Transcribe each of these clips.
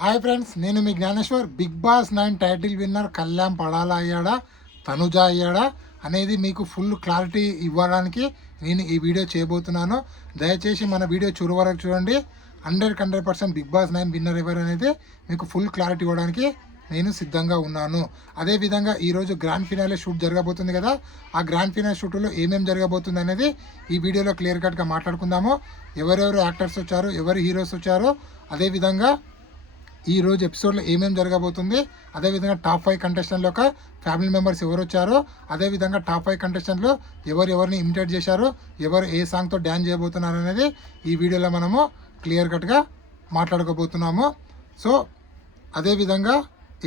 Hi friends, నేను మీ Jnaneshwar. Bigg Boss 9 title winner Kalyan పడాలా అయ్యాడా, తనుజ అయ్యాడా అనేది మీకు ఫుల్ క్లారిటీ ఇవ్వడానికి నేను ఈ వీడియో చేయబోతున్నాను. దయచేసి మన వీడియో చివరి వరకు చూడండి. 100% బిగ్ బాస్ 9 విన్నర్ ఎవరు అనేది మీకు ఫుల్ క్లారిటీ ఇవ్వడానికి నేను సిద్ధంగా ఉన్నాను. అదేవిధంగా ఈరోజు గ్రాండ్ ఫినాలే షూట్ జరగబోతుంది కదా, ఆ గ్రాండ్ ఫినాలే షూట్లో ఏమేమి జరగబోతుంది అనేది ఈ వీడియోలో క్లియర్ కట్గా మాట్లాడుకుందాము. ఎవరెవరు యాక్టర్స్ వచ్చారు, ఎవరు హీరోస్ వచ్చారు, అదేవిధంగా ఈరోజు ఎపిసోడ్లో ఏమేమి జరగబోతుంది, అదేవిధంగా టాప్ 5 కంటెస్టెంట్లో ఒక ఫ్యామిలీ మెంబర్స్ ఎవరు వచ్చారో, అదేవిధంగా టాప్ 5 కంటెస్టెంట్లు ఎవరిని ఇమిటేట్ చేశారు, ఎవరు ఏ సాంగ్తో డ్యాన్స్ చేయబోతున్నారు అనేది ఈ వీడియోలో మనము క్లియర్ కట్గా మాట్లాడుకోబోతున్నాము. సో అదేవిధంగా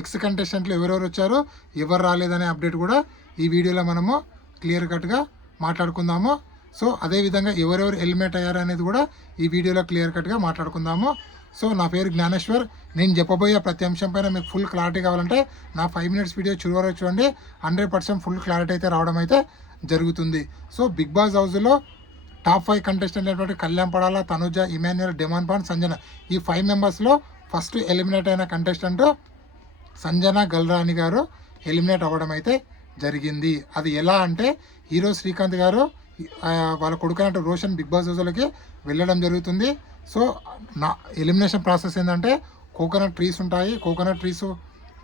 ఎక్స్ కంటెస్టెంట్లు ఎవరెవరు వచ్చారో, ఎవరు రాలేదనే అప్డేట్ కూడా ఈ వీడియోలో మనము క్లియర్ కట్గా మాట్లాడుకుందాము. సో అదేవిధంగా ఎవరెవరు ఎలిమినేట్ అయ్యారు అనేది కూడా ఈ వీడియోలో క్లియర్ కట్గా మాట్లాడుకుందాము. సో నా పేరు జ్ఞానేశ్వర్. నేను చెప్పబోయే ప్రతి అంశం పైన మీకు ఫుల్ క్లారిటీ కావాలంటే నా 5 minutes వీడియో చివరి చూడండి. 100% ఫుల్ క్లారిటీ అయితే రావడం అయితే జరుగుతుంది. సో బిగ్ బాస్ హౌస్లో టాప్ 5 కంటెస్టెంట్ అయినటువంటి కళ్యాణ్ పడాలా, తనుజ, ఇమాన్యుయల్, డెమాన్ పాన్, సంజన, ఈ 5 మెంబర్స్లో ఫస్ట్ ఎలిమినేట్ అయిన కంటెస్టెంట్ సంజన గల్రాని గారు ఎలిమినేట్ అవ్వడం అయితే జరిగింది. అది ఎలా అంటే హీరో శ్రీకాంత్ గారు వాళ్ళ కొడుకైనట్టు రోషన్ బిగ్ బాస్ హౌస్లోకి వెళ్ళడం జరుగుతుంది. సో నా ఎలిమినేషన్ ప్రాసెస్ ఏంటంటే కోకోనట్ ట్రీస్ ఉంటాయి. కోకోనట్ ట్రీస్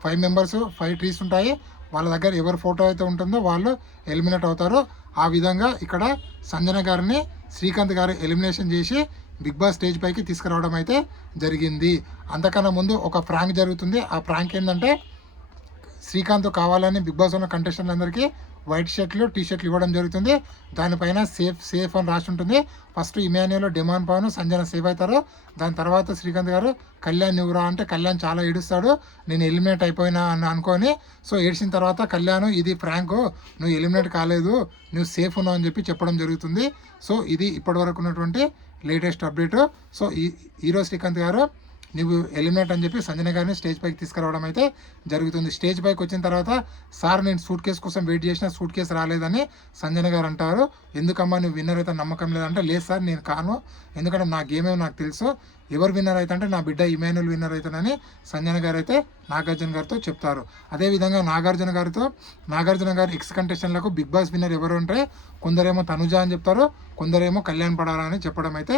5 మెంబర్స్ 5 ట్రీస్ ఉంటాయి. వాళ్ళ దగ్గర ఎవరి ఫోటో అయితే ఉంటుందో వాళ్ళు ఎలిమినేట్ అవుతారు. ఆ విధంగా ఇక్కడ సంజన గారిని శ్రీకాంత్ గారు ఎలిమినేషన్ చేసి బిగ్ బాస్ స్టేజ్ పైకి తీసుకురావడం అయితే జరిగింది. అంతకన్నా ముందు ఒక ప్రాంక్ జరుగుతుంది. ఆ ప్రాంక్ ఏంటంటే శ్రీకాంత్ కావాలని బిగ్ బాస్ ఉన్న కంటెస్టెంట్లందరికీ వైట్ షర్ట్లు, టీ షర్ట్లు ఇవ్వడం జరుగుతుంది. దానిపైన సేఫ్ అని రాసి ఉంటుంది. ఫస్ట్ ఇమాన్యుయల్, డెమాన్ పాను, సంజన సేఫ్ అవుతారు. దాని తర్వాత శ్రీకాంత్ గారు కళ్యాణ్ నువ్వురా అంటే కళ్యాణ్ చాలా ఏడుస్తాడు, నేను ఎలిమినేట్ అయిపోయినా అని అనుకొని. సో ఏడ్చిన తర్వాత కళ్యాణ్ ఇది ఫ్రాంక్, నువ్వు ఎలిమినేట్ కాలేదు, నువ్వు సేఫ్ ఉన్నావు అని చెప్పి చెప్పడం జరుగుతుంది. సో ఇది ఇప్పటివరకు ఉన్నటువంటి latest update. So hero Srikanth గారు నువ్వు ఎలిమినేట్ అని చెప్పి సంజన గారిని స్టేజ్ పైకి తీసుకురావడం అయితే జరుగుతుంది. స్టేజ్ పైకి వచ్చిన తర్వాత సార్ నేను సూట్ కేసు కోసం వెయిట్ చేసిన సూట్ కేసు రాలేదని సంజన గారు అంటారు. ఎందుకమ్మా నువ్వు విన్నర్ అయితే నమ్మకం లేదంటే, లేదు సార్ నేను కాను, ఎందుకంటే నా గేమ్ ఏమో నాకు తెలుసు, ఎవరు విన్నర్ అయితే అంటే నా బిడ్డ ఇమాన్యుయల్ విన్నర్ అవుతానని సంజన గారు అయితే నాగార్జున గారితో చెప్తారు. అదేవిధంగా నాగార్జున గారు ఎక్స్ కంటెస్టెంట్లకు బిగ్ బాస్ విన్నర్ ఎవరు అంటే కొందరేమో తనుజ అని చెప్తారు, కొందరేమో కళ్యాణ్ పడాలా అని చెప్పడం అయితే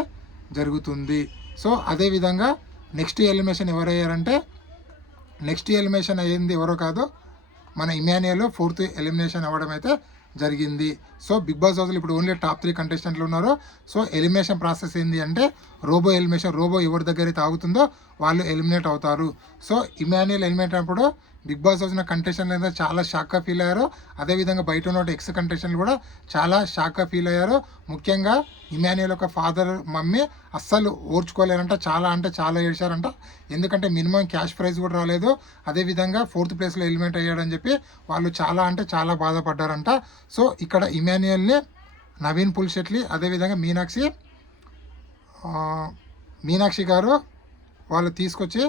జరుగుతుంది. సో అదేవిధంగా నెక్స్ట్ ఎలిమినేషన్ ఎవరయ్యారంటే, నెక్స్ట్ ఎలిమినేషన్ అయ్యింది ఎవరో కాదు, మన ఇమాన్యుయల్ 4th ఎలిమినేషన్ అవ్వడం అయితే జరిగింది. సో బిగ్ బాస్ హౌస్లో ఇప్పుడు ఓన్లీ టాప్ 3 కంటెస్టెంట్లు ఉన్నారు. సో ఎలిమినేషన్ ప్రాసెస్ ఏంటి అంటే రోబో ఎలిమినేషన్. రోబో ఎవరి దగ్గర అయితే ఆగుతుందో వాళ్ళు ఎలిమినేట్ అవుతారు. సో ఇమాన్యుయల్ ఎలిమినేట్ అయినప్పుడు బిగ్ బాస్ హౌస్న కంటెస్టెంట్లు అయితే చాలా షాక్గా ఫీల్ అయ్యారు. అదేవిధంగా బయట ఉన్న ఎక్స్ కంటెస్టెంట్లు కూడా చాలా షాక్గా ఫీల్ అయ్యారు. ముఖ్యంగా ఇమాన్యుయల్ యొక్క ఫాదర్, మమ్మీ అస్సలు ఓర్చుకోలేరంట, చాలా ఏడ్చారంట. ఎందుకంటే మినిమం క్యాష్ ప్రైజ్ కూడా రాలేదు. అదేవిధంగా 4th ప్లేస్లో ఎలిమినేట్ అయ్యాడని చెప్పి వాళ్ళు చాలా బాధపడ్డారంట. సో ఇక్కడ ఇమాన్యుయల్ని నవీన్ పుల్షెట్లి, అదేవిధంగా మీనాక్షి గారు వాళ్ళు తీసుకొచ్చి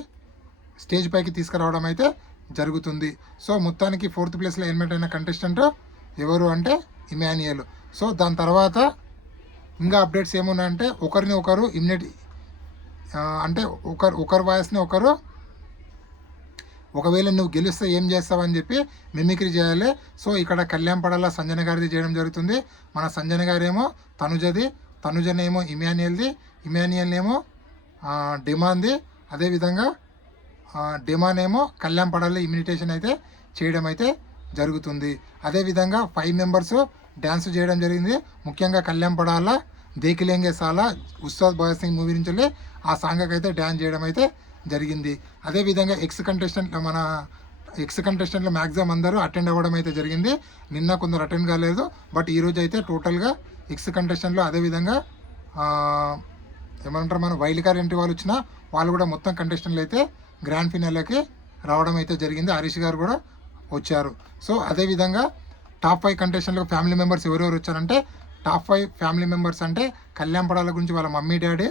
స్టేజ్ పైకి తీసుకురావడం అయితే జరుగుతుంది. సో మొత్తానికి 4th ప్లేస్లో ఎలిమినేట్ అయిన కంటెస్టెంట్ ఎవరు అంటే ఇమాన్యుయల్. సో దాని తర్వాత ఇంకా అప్డేట్స్ ఏమున్నాయంటే ఒకరిని ఒకరు ఇమ్యూనిటీ అంటే ఒకరి వాయిస్ని ఒకరు, ఒకవేళ నువ్వు గెలిస్తే ఏం చేస్తావని చెప్పి మిమిక్రీ చేయాలి. సో ఇక్కడ కళ్యాణ్ పడాలా సంజన గారిది చేయడం జరుగుతుంది. మన సంజన గారేమో తనుజది, తనుజనేమో ఇమాన్యుయల్ ఏమో డిమాంది, అదేవిధంగా డిమాన్ ఏమో కళ్యాణ్ పడాలి ఇమ్యూనిటేషన్ అయితే చేయడం అయితే జరుగుతుంది. అదేవిధంగా 5 మెంబర్స్ డ్యాన్స్ చేయడం జరిగింది. ముఖ్యంగా కళ్యాణ్ పడాలా దేకిలేంగే సాలా ఉస్తాద్ భగత్ సింగ్ మూవీ నుంచి ఆ సాంగ్కి అయితే డ్యాన్స్ చేయడం అయితే జరిగింది. అదేవిధంగా ఎక్స్ కంటెస్టెంట్లు మ్యాక్సిమం అందరూ అటెండ్ అవ్వడం అయితే జరిగింది. నిన్న కొందరు అటెండ్ కాలేదు, బట్ ఈరోజు అయితే టోటల్గా ఎక్స్ కంటెస్టెంట్లు, అదేవిధంగా ఏమంటారు మన వైల్డ్ కార్డ్ ఎంట్రీ వాళ్ళు వచ్చినా వాళ్ళు కూడా మొత్తం కంటెస్టెంట్లు అయితే గ్రాండ్ ఫినాలేకి రావడం అయితే జరిగింది. హరీష్ గారు కూడా వచ్చారు. సో అదేవిధంగా టాప్ 5 కంటెస్టెంట్లకు ఫ్యామిలీ మెంబర్స్ ఎవరెవరు వచ్చారంటే, టాప్ 5 ఫ్యామిలీ మెంబర్స్ అంటే కళ్యాణ్ పడాల గురించి వాళ్ళ మమ్మీ డాడీ,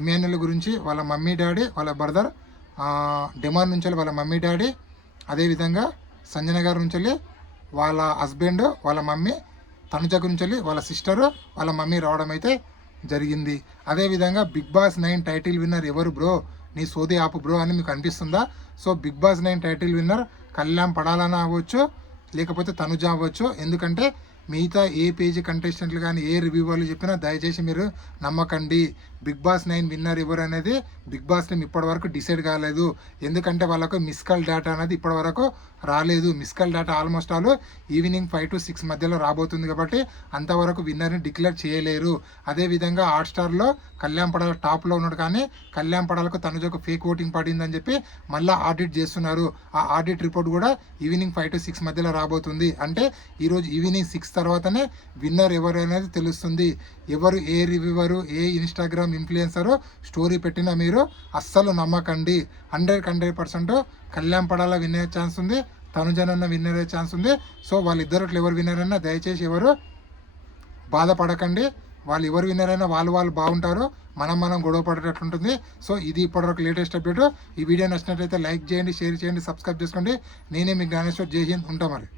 ఇమాన్యుయల్ గురించి వాళ్ళ మమ్మీ డాడీ వాళ్ళ బ్రదర్, డెమాన్ నుంచి వాళ్ళ మమ్మీ డాడీ, అదేవిధంగా సంజన గారి నుంచి వాళ్ళ హస్బెండ్ వాళ్ళ మమ్మీ, తనుజ గురించి వాళ్ళ సిస్టరు వాళ్ళ మమ్మీ రావడం అయితే జరిగింది. అదేవిధంగా బిగ్ బాస్ 9 టైటిల్ విన్నర్ ఎవరు బ్రో, నీ సోది ఆపు బ్రో అని మీకు అనిపిస్తుందా? So Bigg Boss 9 title winner Kalyan పడాలన్నా అవ్వచ్చు, లేకపోతే తనుజ అవ్వచ్చు. ఎందుకంటే మిగతా ఏ పేజీ కంటెస్టెంట్లు కానీ ఏ రివ్యూ వాళ్ళు చెప్పినా దయచేసి మీరు నమ్మకండి. బిగ్ బాస్ 9 విన్నర్ ఎవరు అనేది బిగ్ బాస్ టీమ్ ఇప్పటివరకు డిసైడ్ కాలేదు. ఎందుకంటే వాళ్ళకు మిస్ కాల్ డేటా అనేది ఇప్పటివరకు రాలేదు. Miss call data almost all evening 5 to 6 మధ్యలో రాబోతుంది కాబట్టి అంతవరకు విన్నర్ని డిక్లేర్ చేయలేరు. అదేవిధంగా హాట్స్టార్లో కళ్యాణ్ పడాల టాప్లో ఉన్నాడు, కానీ కళ్యాణ్ పడాలకు తనుజకు ఫేక్ ఓటింగ్ పడిందని చెప్పి మళ్ళీ ఆడిట్ చేస్తున్నారు. ఆ ఆడిట్ రిపోర్ట్ కూడా ఈవినింగ్ 5 to 6 మధ్యలో రాబోతుంది. అంటే ఈరోజు ఈవినింగ్ 6 తర్వాతనే విన్నర్ ఎవరు అనేది తెలుస్తుంది. ఎవరు ఏ రివ్యూవరు ఏ ఇన్స్టాగ్రామ్ ఇన్ఫ్లుయెన్సరు స్టోరీ పెట్టినా మీరు అస్సలు నమ్మకండి. 100% కళ్యాణ్ పడాల విన్ అయ్యే ఛాన్స్ ఉంది, తనుజనన్న విన్ అయ్యే ఛాన్స్ ఉంది. సో వాళ్ళిద్దరు ఎవరు విన్నర్ అయినా దయచేసి ఎవరు బాధపడకండి. వాళ్ళు ఎవరు విన్నర్ అయినా వాళ్ళు బాగుంటారు, మనం గొడవ పడేటట్లుంటుంది. సో ఇది ఇప్పటివరకు లేటెస్ట్ అప్డేట్. ఈ వీడియో నచ్చినట్లయితే లైక్ చేయండి, షేర్ చేయండి, సబ్స్క్రైబ్ చేసుకోండి. నేనే మీ జ్ఞానేశ్వర్. జై హింద్. ఉంటా మరి.